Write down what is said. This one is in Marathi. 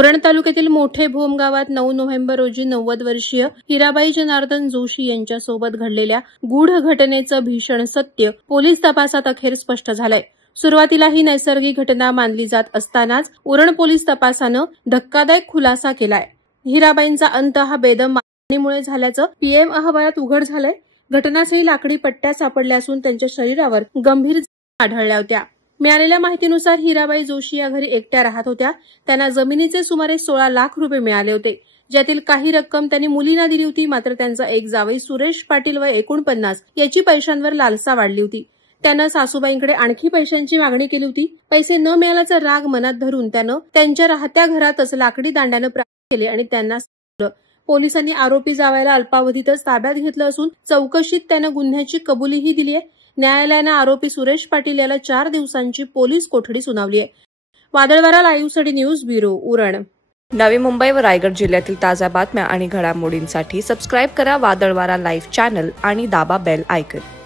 उरण तालुक्यातील मोठे भोम गावात 9 नोव्हेंबर रोजी 90 वर्षीय हिराबाई जनार्दन जोशी यांच्यासोबत घडलेल्या गूढ घटनेचं भीषण सत्य पोलीस तपासात अखेर स्पष्ट झालंय। सुरुवातीला ही नैसर्गिक घटना मानली जात असतानाच उरण पोलीस तपासानं धक्कादायक खुलासा केलाय। हिराबाईंचा अंत हा बेदम मारहाणीमुळे झाल्याचं पीएम अहवालात उघड झालंय। घटनास्थळी लाकडी पट्ट्या सापडल्या असून त्यांच्या शरीरावर गंभीर जखमा आढळल्या होत्या। मिळालेल्या माहितीनुसार हिराबाई जोशी या घरी एकट्या राहत होत्या। त्यांना जमिनीचे सुमारे 16 लाख रुपये मिळाले होते, ज्यातील काही रक्कम त्यांनी मुलींना दिली होती। मात्र त्यांचा एक जावई सुरेश पाटील वय 49 याची पैशांवर लालसा वाढली होती। त्यानं सासूबाईंकडे आणखी पैशांची मागणी केली होती। पैसे न मिळाल्याचा राग मनात धरून त्यानं त्यांच्या राहत्या घरातच लाकडी दांड्यानं प्रहार केले आणि त्यांना सोडलं। पोलिसांनी आरोपी जावयाला अल्पावधीतच ताब्यात घेतलं असून चौकशीत त्यानं गुन्ह्याची कबुलीही दिली आहे। न्यायालयानं आरोपी सुरेश पाटील याला 4 दिवसांची पोलीस कोठडी सुनावली आहे। वादळवारा लाईव्हसाठी न्यूज ब्युरो उरण। नवी मुंबई व रायगड जिल्ह्यातील ताज्या बातम्या आणि घडामोडींसाठी सबस्क्राईब करा वादळवारा लाईव्ह चॅनल आणि दाबा बेल आयकॉन।